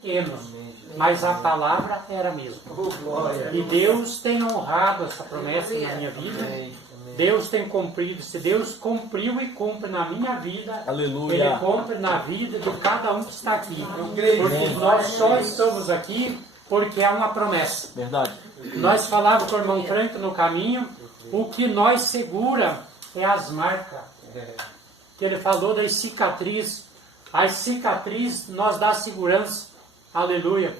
pequeno, mas a palavra era a mesma. E Deus tem honrado essa promessa na minha vida. Deus tem cumprido. Se Deus cumpriu e cumpre na minha vida, aleluia, Ele cumpre na vida de cada um que está aqui. Porque nós só estamos aqui porque é uma promessa. Verdade. Nós falávamos com o irmão Franco no caminho, o que nós segura é as marcas. Que ele falou das cicatrizes. As cicatrizes nos dá segurança. Aleluia.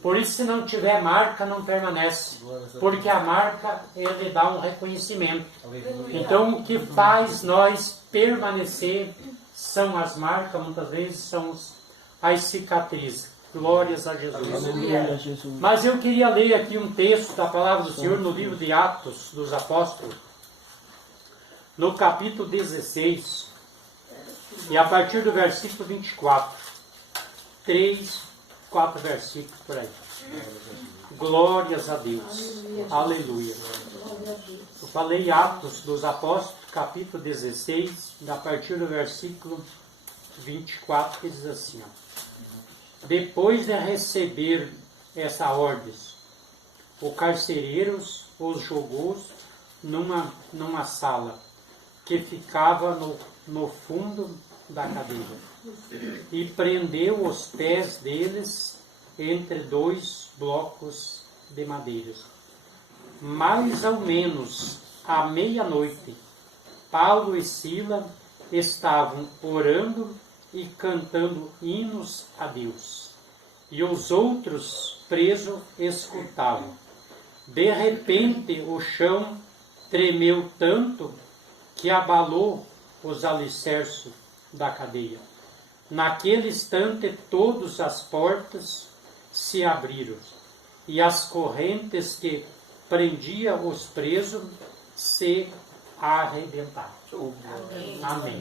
Por isso, se não tiver marca, não permanece. Porque a marca, ele dá um reconhecimento. Então, o que faz nós permanecer são as marcas, muitas vezes são as cicatrizes. Glórias a Jesus. Aleluia, Jesus. Mas eu queria ler aqui um texto da palavra do Senhor no livro de Atos dos Apóstolos, no capítulo 16, e a partir do versículo 24. 3, 4 versículos por aí. Glórias a Deus. Aleluia. Eu falei Atos dos Apóstolos, capítulo 16, a partir do versículo 24, que diz assim, ó. Depois de receber essa ordem, o carcereiro os jogou numa sala que ficava no fundo da cadeia e prendeu os pés deles entre 2 blocos de madeira. Mais ou menos à meia-noite, Paulo e Sila estavam orando e cantando hinos a Deus, e os outros presos escutavam. De repente o chão tremeu tanto que abalou os alicerces da cadeia. Naquele instante todas as portas se abriram e as correntes que prendiam os presos se arrebentaram. Amém.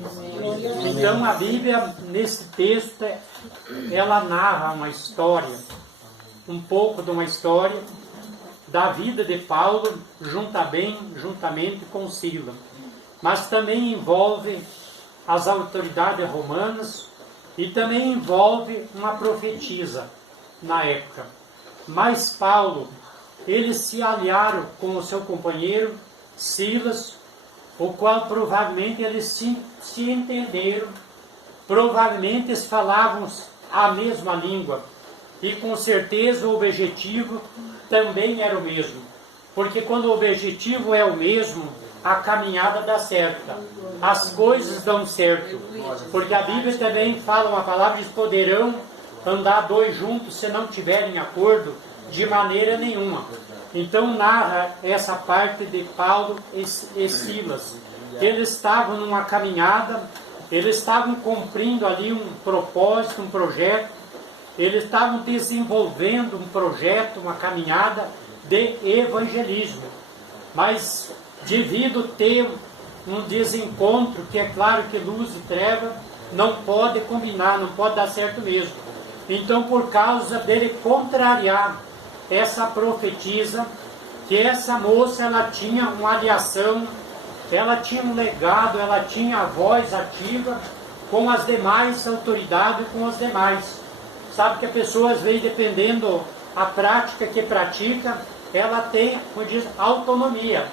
Então a Bíblia, nesse texto, ela narra uma história, um pouco de uma história da vida de Paulo juntamente com Sila. Mas também envolve as autoridades romanas e também envolve uma profetisa na época. Mas Paulo, eles se aliaram com o seu companheiro Silas, o qual provavelmente eles se entenderam, provavelmente eles falavam a mesma língua, e com certeza o objetivo também era o mesmo, porque quando o objetivo é o mesmo, a caminhada dá certo, as coisas dão certo, porque a Bíblia também fala uma palavra, eles poderão andar 2 juntos se não tiverem acordo de maneira nenhuma. Então narra essa parte de Paulo e Silas. Eles estavam numa caminhada, eles estavam cumprindo ali um propósito, um projeto, eles estavam desenvolvendo um projeto, uma caminhada de evangelismo. Mas devido ter um desencontro, que é claro que luz e treva não pode combinar, não pode dar certo mesmo. Então, por causa dele contrariar essa profetisa, que essa moça ela tinha uma aliação, ela tinha um legado, ela tinha a voz ativa com as demais autoridades e com as demais. Sabe que a pessoa, às vezes, dependendo a prática que pratica, ela tem, como diz, autonomia,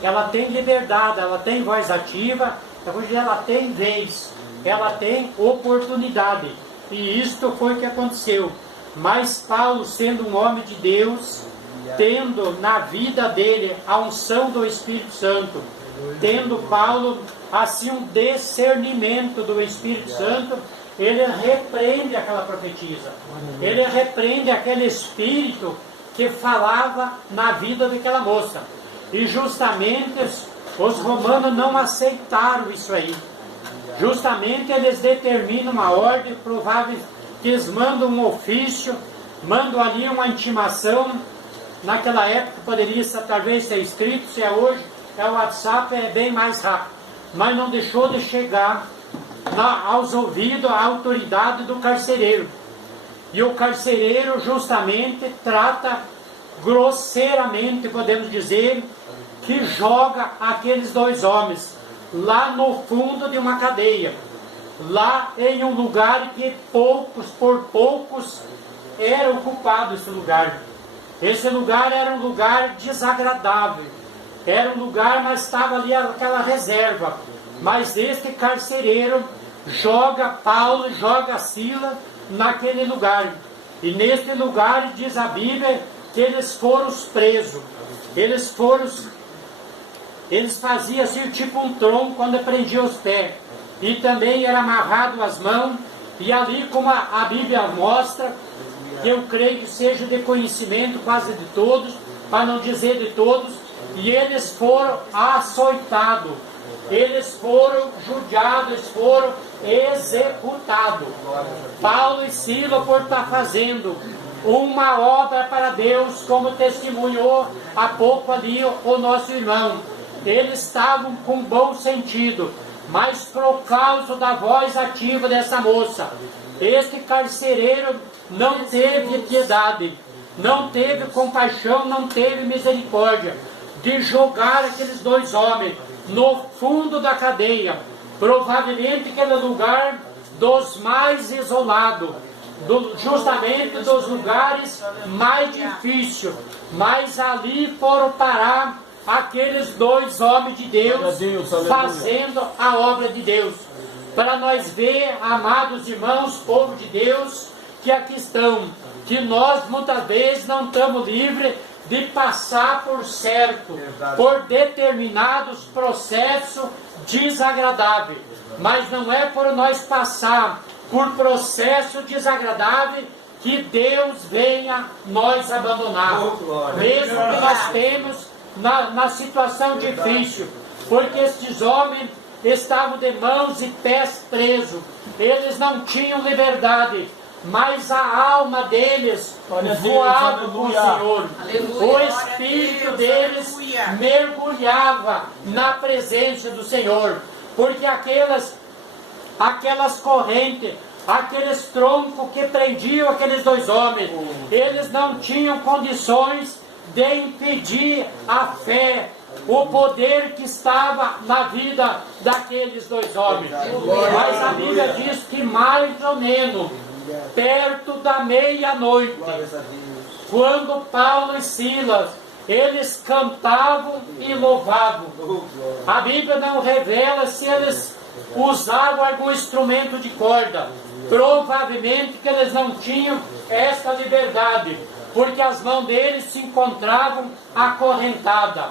ela tem liberdade, ela tem voz ativa, ela tem vez, ela tem oportunidade. E isto foi o que aconteceu. Mas Paulo, sendo um homem de Deus, tendo na vida dele a unção do Espírito Santo, tendo Paulo assim um discernimento do Espírito Santo, ele repreende aquela profetisa, ele repreende aquele espírito que falava na vida daquela moça. E justamente os romanos não aceitaram isso aí. Justamente eles determinam uma ordem, provável que eles mandam um ofício, mandam ali uma intimação. Naquela época poderia talvez ser escrito, se é hoje, o WhatsApp é bem mais rápido. Mas não deixou de chegar aos ouvidos a autoridade do carcereiro. E o carcereiro justamente trata grosseiramente, podemos dizer, que joga aqueles 2 homens lá no fundo de uma cadeia, lá em um lugar que por poucos era ocupado esse lugar. Esse lugar era um lugar desagradável. Era um lugar, mas estava ali aquela reserva. Mas este carcereiro joga Paulo, joga Silas naquele lugar. E neste lugar diz a Bíblia que eles foram presos. Eles faziam assim tipo um tronco quando prendiam os pés. E também era amarrado as mãos. E ali, como a Bíblia mostra, que eu creio que seja de conhecimento quase de todos, para não dizer de todos, e eles foram açoitados, eles foram judiados, eles foram executados. Paulo e Silas, por estar fazendo uma obra para Deus, como testemunhou há pouco ali o nosso irmão, eles estavam com bom sentido, mas por causa da voz ativa dessa moça, este carcereiro não teve piedade, não teve compaixão, não teve misericórdia de jogar aqueles dois homens no fundo da cadeia, provavelmente aquele lugar dos mais isolados, justamente dos lugares mais difíceis, mas ali foram parar aqueles dois homens de Deus fazendo a obra de Deus. Para nós ver, amados irmãos, povo de Deus, que aqui estão, que nós muitas vezes não estamos livres de passar por certo, por determinados processos desagradáveis. Mas não é por nós passar por processo desagradável que Deus venha nos abandonar. Mesmo que nós temos na situação difícil, porque estes homens estavam de mãos e pés presos, eles não tinham liberdade, mas a alma deles voava com o Senhor. O espírito deles mergulhava na presença do Senhor, porque aquelas correntes, aqueles troncos que prendiam aqueles dois homens, eles não tinham condições de impedir a fé, o poder que estava na vida daqueles dois homens. Mas a Bíblia diz que mais ou menos perto da meia-noite, quando Paulo e Silas, eles cantavam e louvavam. A Bíblia não revela se eles usavam algum instrumento de corda. Provavelmente que eles não tinham esta liberdade, porque as mãos deles se encontravam acorrentadas.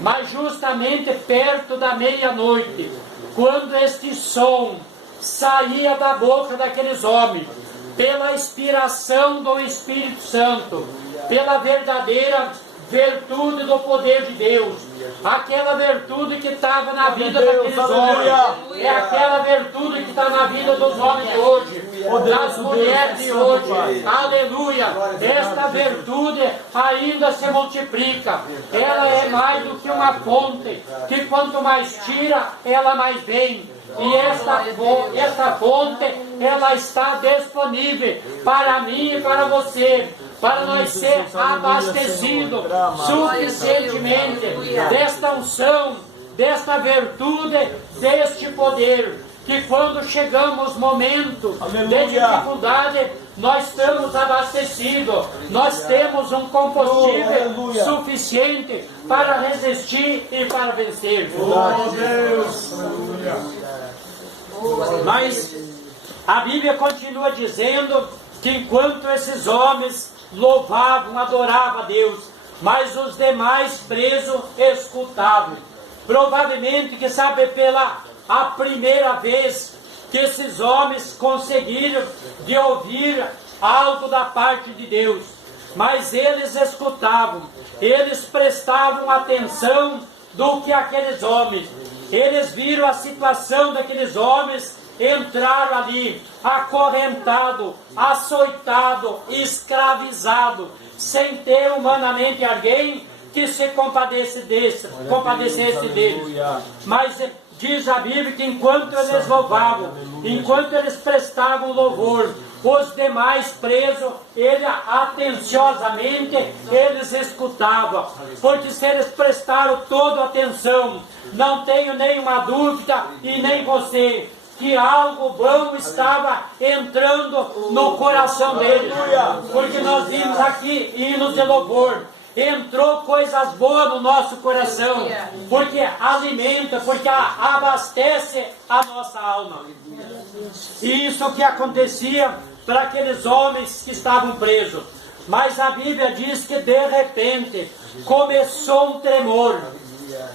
Mas justamente perto da meia-noite, quando este som saía da boca daqueles homens, pela inspiração do Espírito Santo, pela verdadeira virtude do poder de Deus, aquela virtude que estava na vida daqueles homens, é aquela virtude que está na vida dos homens de hoje, das mulheres de hoje, aleluia. Esta virtude ainda se multiplica, ela é mais do que uma fonte, que quanto mais tira, ela mais vem. E esta fonte, ela está disponível para mim e para você, para nós ser abastecidos suficientemente desta unção, desta virtude, deste poder, que quando chegamos momentos de dificuldade, nós estamos abastecidos, nós temos um combustível suficiente para resistir e para vencer. Oh, Deus! Mas a Bíblia continua dizendo que enquanto esses homens louvavam, adoravam a Deus, mas os demais presos escutavam. Provavelmente que sabe pela a primeira vez que esses homens conseguiram de ouvir algo da parte de Deus, mas eles escutavam, eles prestavam atenção do que aqueles homens, eles viram a situação daqueles homens, entraram ali acorrentado, açoitado, escravizado, sem ter humanamente alguém que se compadecesse deles. Mas diz a Bíblia que enquanto eles louvavam, enquanto eles prestavam louvor, os demais presos, ele atenciosamente eles escutavam, porque se eles prestaram toda atenção, não tenho nenhuma dúvida, e nem você, que algo bom estava entrando no coração dele. Porque nós vimos aqui hinos de louvor. Entrou coisas boas no nosso coração, porque alimenta, porque abastece a nossa alma. E isso que acontecia para aqueles homens que estavam presos. Mas a Bíblia diz que de repente começou um tremor.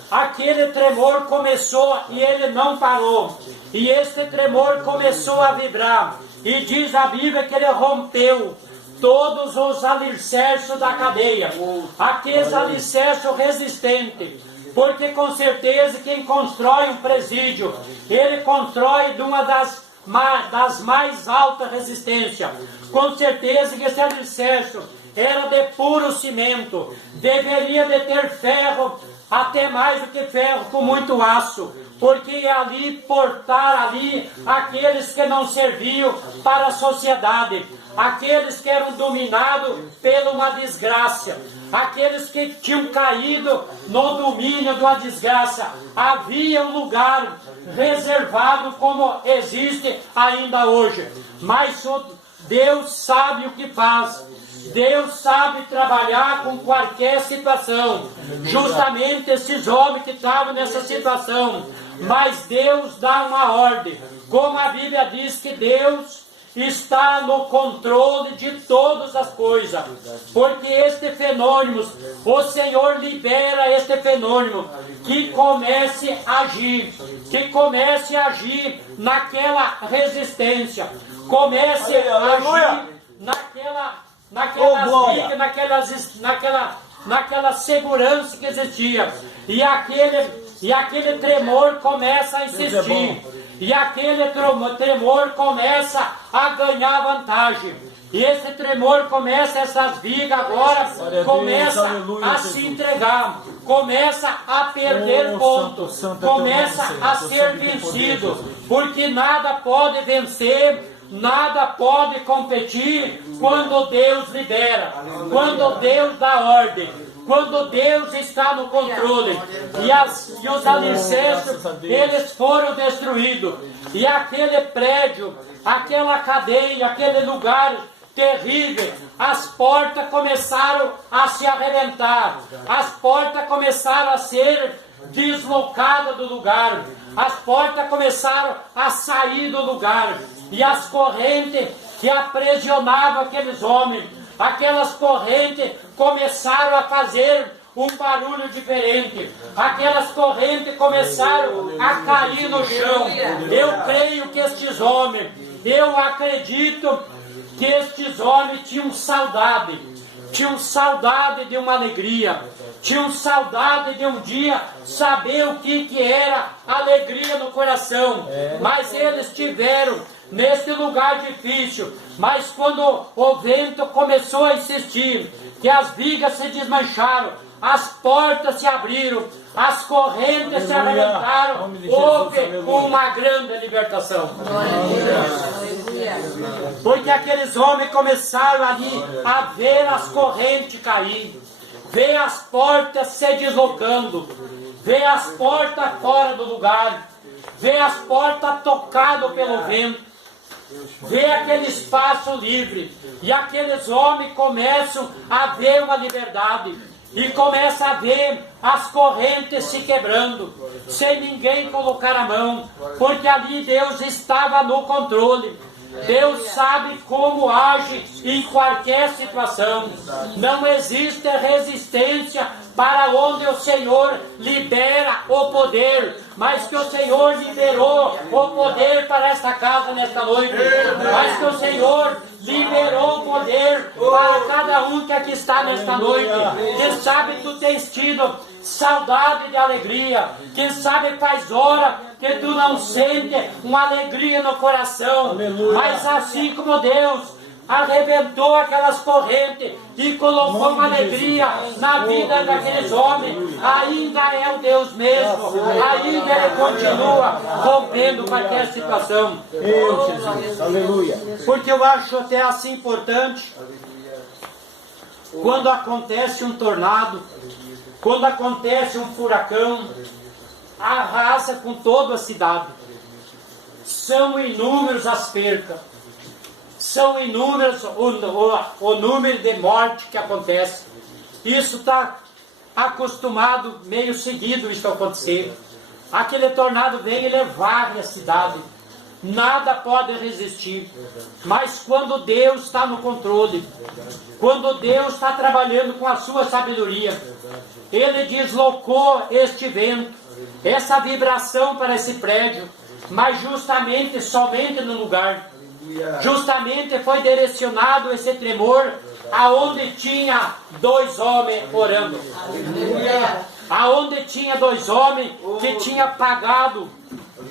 Aquele tremor começou e ele não parou. E este tremor começou a vibrar. E diz a Bíblia que ele rompeu todos os alicerces da cadeia, aqueles alicerces resistentes, porque com certeza quem constrói um presídio, ele constrói de uma das mais altas resistências. Com certeza que esse alicerce era de puro cimento, deveria de ter ferro, até mais do que ferro, com muito aço, porque ali portar ali aqueles que não serviam para a sociedade, aqueles que eram dominados pela uma desgraça, aqueles que tinham caído no domínio de uma desgraça. Havia um lugar reservado como existe ainda hoje, mas Deus sabe o que faz. Deus sabe trabalhar com qualquer situação. Justamente esses homens que estavam nessa situação, mas Deus dá uma ordem, como a Bíblia diz que Deus está no controle de todas as coisas, porque este fenômeno, o Senhor libera este fenômeno, que comece a agir naquela resistência, comece a agir naquela segurança que existia, e aquele tremor começa a insistir, e aquele tremor começa a ganhar vantagem, e esse tremor começa, essas vigas agora começa a se entregar, começa a perder pontos, começa a ser vencido, porque nada pode vencer, nada pode competir quando Deus libera, quando Deus dá ordem, quando Deus está no controle. E os alicerces, eles foram destruídos. E aquele prédio, aquela cadeia, aquele lugar terrível, as portas começaram a se arrebentar, as portas começaram a ser deslocadas do lugar, as portas começaram a sair do lugar, e as correntes que aprisionavam aqueles homens, aquelas correntes começaram a fazer um barulho diferente, aquelas correntes começaram a cair no chão. Eu creio que estes homens, eu acredito que estes homens tinham saudade de uma alegria, tinham saudade de um dia saber o que era alegria no coração, mas eles tiveram neste lugar difícil, mas quando o vento começou a insistir, que as vigas se desmancharam, as portas se abriram, as correntes se arrebentaram, houve uma grande libertação. Porque aqueles homens começaram ali a ver as correntes cair, ver as portas se deslocando, ver as portas fora do lugar, ver as portas tocadas pelo vento, ver aquele espaço livre, e aqueles homens começam a ver uma liberdade, e começam a ver as correntes se quebrando, sem ninguém colocar a mão, porque ali Deus estava no controle. Deus sabe como age em qualquer situação. Não existe resistência para onde o Senhor libera o poder, mas que o Senhor liberou o poder para esta casa nesta noite, mas que o Senhor liberou o poder para cada um que aqui está nesta noite. Quem sabe tu tens tido saudade de alegria, quem sabe faz hora que tu não sente uma alegria no coração, mas assim como Deus arrebentou aquelas correntes e colocou uma alegria na vida daqueles homens, ainda é o Deus mesmo, ainda Ele continua rompendo qualquer situação. Aleluia. Porque eu acho até assim importante, quando acontece um tornado, quando acontece um furacão, arrasa com toda a cidade. são inúmeros as percas, são inúmeros o número de morte que acontece. Isso está acostumado, meio seguido isso acontecer. Aquele tornado vem e levar a cidade. Nada pode resistir. Mas quando Deus está no controle, quando Deus está trabalhando com a sua sabedoria, Ele deslocou este vento, essa vibração para esse prédio, mas justamente somente no lugar. Justamente foi direcionado esse tremor aonde tinha 2 homens orando. Aonde tinha 2 homens que tinham pagado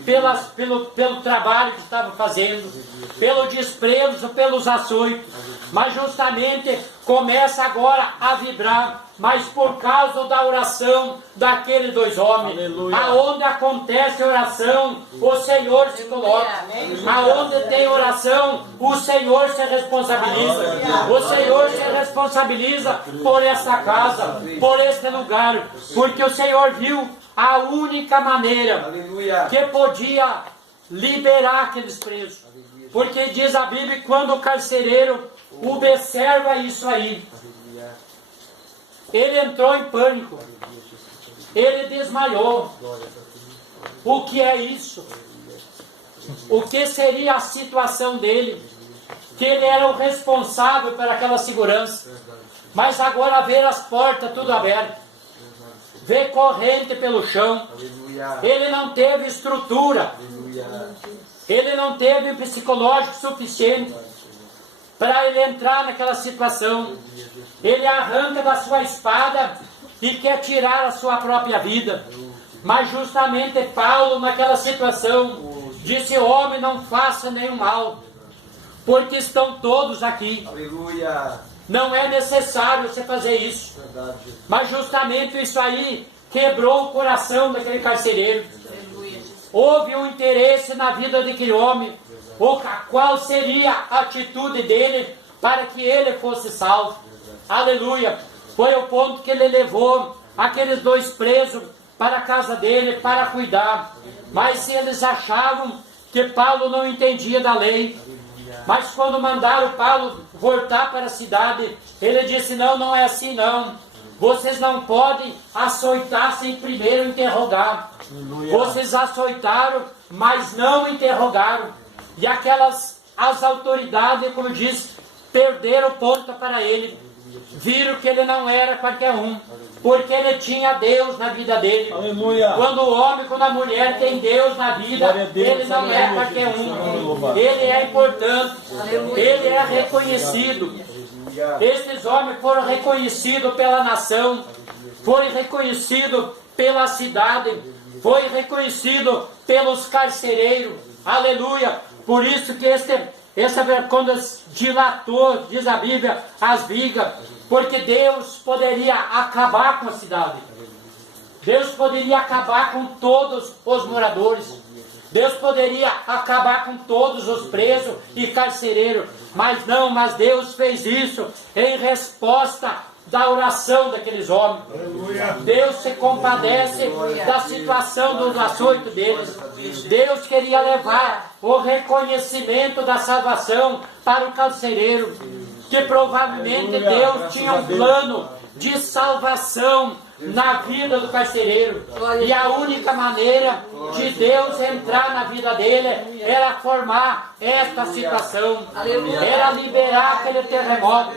pelo trabalho que estavam fazendo, pelo desprezo, pelos açoites. Mas justamente começa agora a vibrar, mas por causa da oração daqueles 2 homens. Aleluia. Aonde acontece oração, o Senhor se coloca. Aonde tem oração, o Senhor se responsabiliza. O Senhor se responsabiliza por essa casa, por este lugar, porque o Senhor viu a única maneira que podia liberar aqueles presos. Porque diz a Bíblia que quando o carcereiro observa isso aí, ele entrou em pânico, ele desmaiou. O que é isso? O que seria a situação dele? Que ele era o responsável por aquela segurança, mas agora vê as portas tudo abertas, vê corrente pelo chão. Ele não teve estrutura, ele não teve um psicológico suficiente para ele entrar naquela situação. Ele arranca da sua espada e quer tirar a sua própria vida. Mas justamente Paulo, naquela situação, disse: homem, não faça nenhum mal, porque estão todos aqui. Não é necessário você fazer isso. Mas justamente isso aí quebrou o coração daquele carcereiro. Houve um interesse na vida daquele homem. Qual seria a atitude dele para que ele fosse salvo? Aleluia! Foi o ponto que ele levou aqueles 2 presos para a casa dele para cuidar. Mas se eles achavam que Paulo não entendia da lei, mas quando mandaram Paulo voltar para a cidade, ele disse: não, não é assim não. Vocês não podem açoitar sem primeiro interrogar. Vocês açoitaram, mas não interrogaram. E as autoridades, como diz, perderam ponta para ele. Viram que ele não era qualquer um, porque ele tinha Deus na vida dele. Aleluia. Quando o homem, quando a mulher tem Deus na vida, ele não é qualquer um. Ele é importante. Ele é reconhecido. Estes homens foram reconhecidos pela nação, foram reconhecidos pela cidade, foi reconhecido pelos carcereiros. Aleluia! Por isso que quando dilatou, diz a Bíblia, as vigas, porque Deus poderia acabar com a cidade. Deus poderia acabar com todos os moradores. Deus poderia acabar com todos os presos e carcereiros. Mas não, mas Deus fez isso em resposta da oração daqueles homens. Deus se compadece da situação dos açoites deles. Deus queria levar o reconhecimento da salvação para o carcereiro, que provavelmente Deus tinha um plano de salvação na vida do carcereiro, e a única maneira de Deus entrar na vida dele era formar esta situação, era liberar aquele terremoto,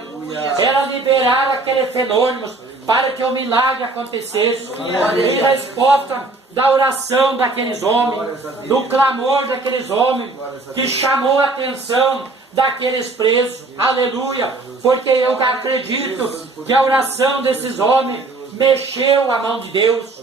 era liberar aquele fenômeno para que o milagre acontecesse. Em resposta da oração daqueles homens, do clamor daqueles homens, que chamou a atenção daqueles presos. Aleluia! Porque eu acredito que a oração desses homens mexeu a mão de Deus.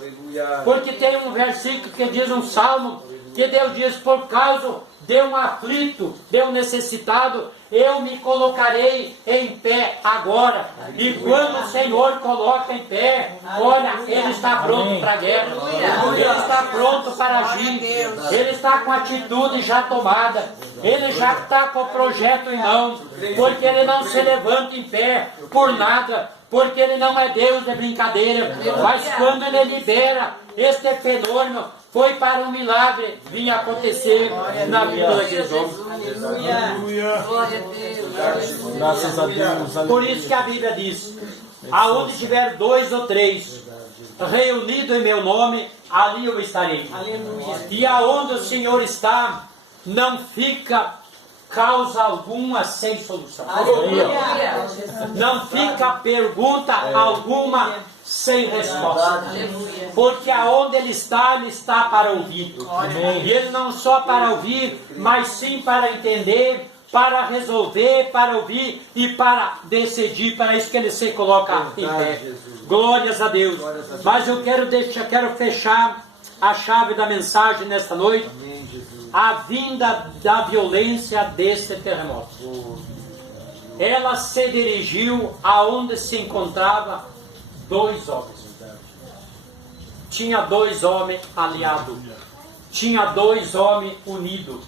Porque tem um versículo que diz, um salmo, que Deus diz: por causa de um aflito, de um necessitado, eu me colocarei em pé agora. E quando o Senhor coloca em pé, olha, Ele está pronto para a guerra. Ele está pronto para agir. Ele está com a atitude já tomada. Ele já está com o projeto em mão. Porque Ele não se levanta em pé por nada. Porque Ele não é Deus de brincadeira. Mas quando Ele libera este fenômeno, foi para um milagre vir acontecer na vida daqueles homens. Graças a Deus. Por isso que a Bíblia diz: aonde tiver 2 ou 3 reunidos em meu nome, ali eu estarei. E aonde o Senhor está, não fica causa alguma sem solução. Não fica pergunta alguma sem resposta. Porque aonde Ele está para ouvir. E Ele não só para ouvir, mas sim para entender, para resolver, para ouvir e para decidir. Para isso que Ele se coloca em pé. Glórias a Deus. Mas eu quero fechar a chave da mensagem nesta noite. A vinda da violência desse terremoto. Ela se dirigiu aonde se encontrava 2 homens. Tinha 2 homens aliados. Tinha 2 homens unidos.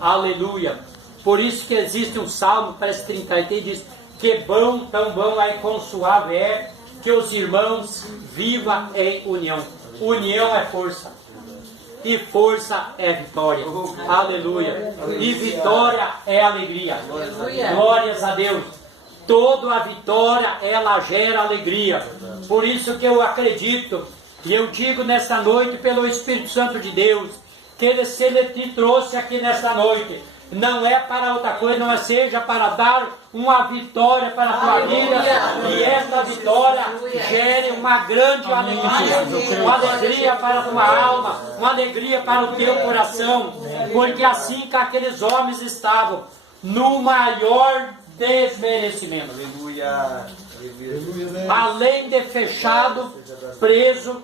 Aleluia. Por isso que existe um salmo, parece 33, diz: que bom, tão bom é consuável é que os irmãos vivam em união. União é força. E força é vitória. Aleluia. E vitória é alegria. Glórias a Deus. Toda a vitória, ela gera alegria. Por isso que eu acredito, e eu digo nesta noite pelo Espírito Santo de Deus, que se Ele te trouxe aqui nesta noite, não é para outra coisa, não seja para dar uma vitória para a tua vida, e esta vitória gere uma grande alegria, uma alegria para a tua alma, uma alegria para o teu coração, porque assim que aqueles homens estavam no maior desmerecimento, além de fechado, preso,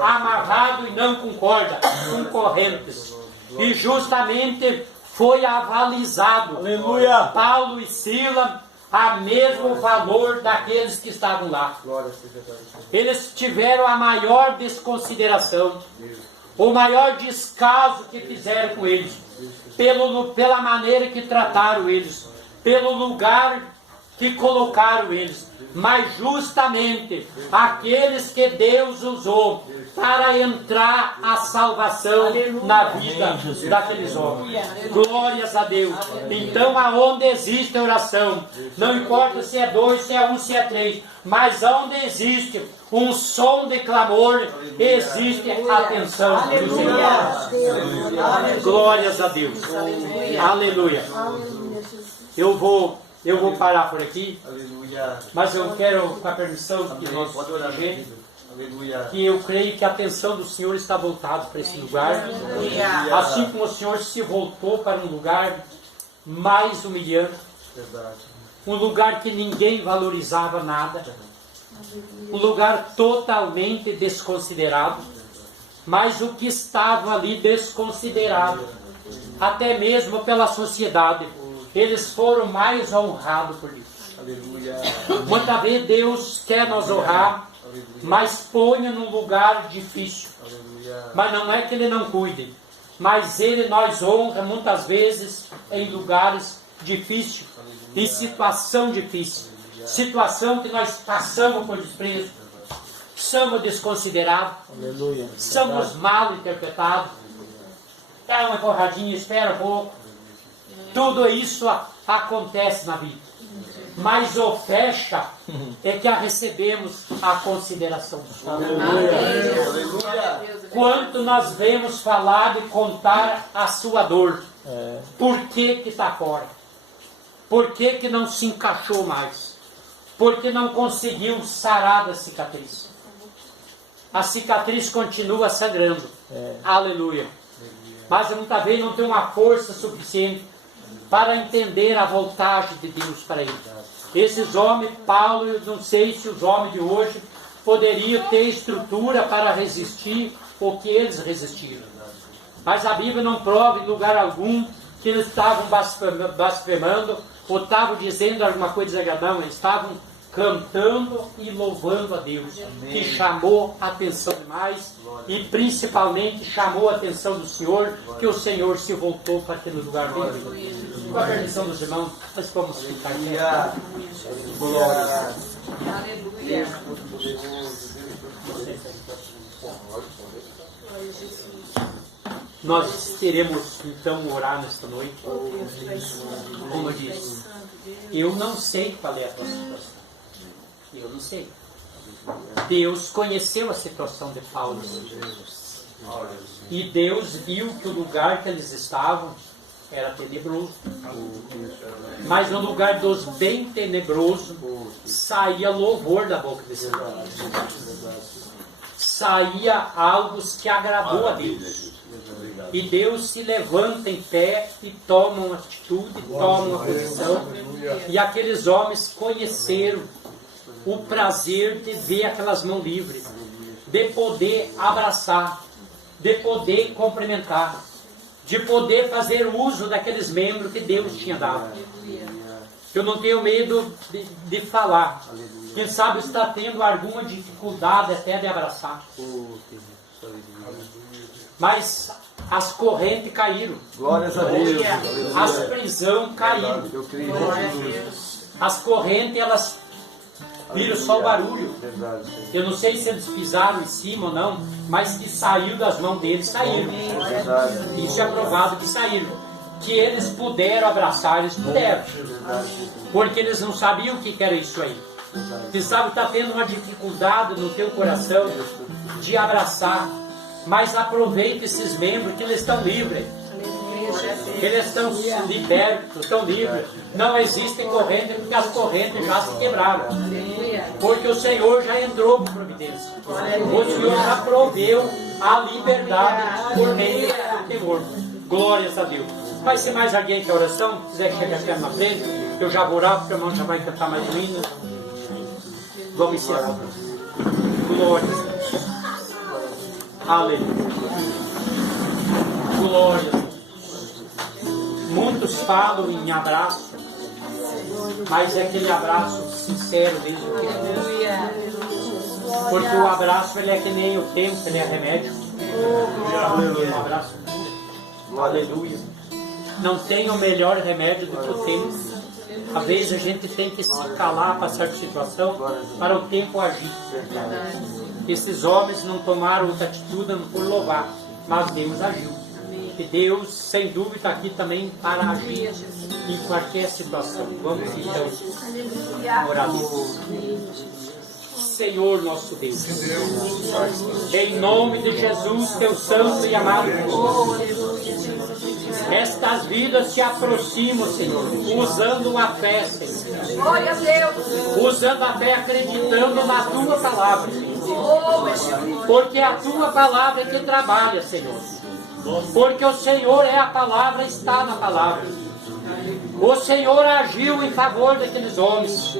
amarrado e não com corda, com correntes, e justamente foi avalizado, aleluia, Paulo e Silas, a mesmo valor daqueles que estavam lá. Eles tiveram a maior desconsideração, o maior descaso que fizeram com eles, pela maneira que trataram eles, pelo lugar que colocaram eles, mas justamente aqueles que Deus usou para entrar a salvação na vida daqueles homens. Glórias a Deus. Então, aonde existe oração, não importa se é 2, se é 1, se é 3, mas onde existe um som de clamor, existe atenção. Glórias a Deus. Aleluia. Eu vou parar por aqui, mas eu quero, com a permissão que nós dirigimos, que eu creio que a atenção do Senhor está voltada para esse lugar, assim como o Senhor se voltou para um lugar mais humilhante, um lugar que ninguém valorizava nada, um lugar totalmente desconsiderado, mas o que estava ali desconsiderado, até mesmo pela sociedade, eles foram mais honrados por isso. Muitas vezes Deus quer nos honrar, mas ponha num lugar difícil. Mas não é que Ele não cuide, mas Ele nos honra muitas vezes em lugares difíceis, em situação difícil, situação que nós passamos por desprezo, somos desconsiderados, somos mal interpretados. Dá uma empurradinha, espera um pouco. Tudo isso acontece na vida. Mas o fecha é que a recebemos a consideração. Quanto nós vemos falar e contar a sua dor. Por que está fora? Por que não se encaixou mais? Por que não conseguiu sarar da cicatriz? A cicatriz continua sangrando. Aleluia. Mas muitas vezes não tem uma força suficiente para entender a vontade de Deus para ele. Esses homens, Paulo, eu não sei se os homens de hoje poderiam ter estrutura para resistir o que eles resistiram. Mas a Bíblia não prova em lugar algum que eles estavam blasfemando, ou estavam dizendo alguma coisa desagradável, eles estavam cantando e louvando a Deus, que chamou a atenção demais, e principalmente chamou a atenção do Senhor, que o Senhor se voltou para aquele lugar dele. Com a permissão dos irmãos, nós vamos ficar aqui. Glória. Aleluia. Nós queremos então orar nesta noite. Como eu disse, eu não sei qual é a tua situação. Eu não sei. Deus conheceu a situação de Paulo. E Deus viu que o lugar que eles estavam era tenebroso. Mas no lugar dos bem tenebroso saía louvor da boca desse homem. Saía algo que agradou a Deus. E Deus se levanta em pé e toma uma atitude, toma uma posição. E aqueles homens conheceram o prazer de ver aquelas mãos livres, de poder abraçar, de poder cumprimentar, de poder fazer uso daqueles membros que Deus tinha dado. Eu não tenho medo de falar. Quem sabe está tendo alguma dificuldade até de abraçar. Mas as correntes caíram. Glórias a Deus. As prisões caíram. Eu creio em Jesus. As correntes, elas viram só o barulho. Verdade. Eu não sei se eles pisaram em cima ou não, mas que saiu das mãos deles, saíram. Verdade. Isso é provado que saíram. Que eles puderam abraçar, eles puderam. Porque eles não sabiam o que era isso aí. Você sabe que está tendo uma dificuldade no teu coração de abraçar. Mas aproveita esses membros que eles estão livres. Que eles estão libertos, estão livres. Não existem correntes, porque as correntes já se quebraram. Porque o Senhor já entrou com providência. O Senhor já proveu a liberdade por meio do temor. Glórias a Deus. Vai ser mais alguém que a oração? Se quiser chegar aqui na frente, eu já vou orar, porque o irmão já vai cantar mais um hino. Vamos encerrar. Glórias a Deus. Aleluia. Glória a Deus. Muitos falam em abraço, mas é aquele abraço sincero desde o coração. Porque o abraço ele é que nem o tempo, ele é remédio. Um abraço. Aleluia. Não tem o melhor remédio do que o tempo. Às vezes a gente tem que se calar para certa situação, para o tempo agir. Esses homens não tomaram outra atitude por louvar, mas Deus agiu. E Deus, sem dúvida, está aqui também para agir em qualquer situação. Vamos então orar a Deus. Senhor nosso Deus, em nome de Jesus, teu santo e amado Deus, estas vidas se aproximam, Senhor, usando a fé, Senhor. Glória a Deus. Usando a fé, acreditando na tua palavra, Senhor. Porque a tua palavra é que trabalha, Senhor. Porque o Senhor é a palavra, está na palavra. O Senhor agiu em favor daqueles homens.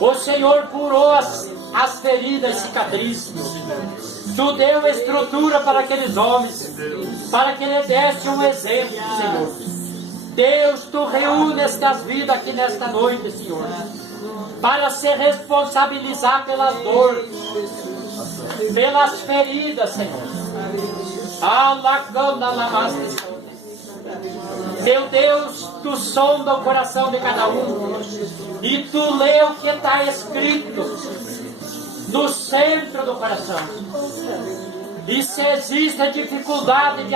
O Senhor curou as feridas e cicatrizes. Tu deu estrutura para aqueles homens, para que ele desse um exemplo, Senhor. Deus, tu reúne estas vidas aqui nesta noite, Senhor, para se responsabilizar pelas dores, pelas feridas, Senhor. Meu Deus, tu sonda o coração de cada um e tu lê o que está escrito no centro do coração. E se existe a dificuldade de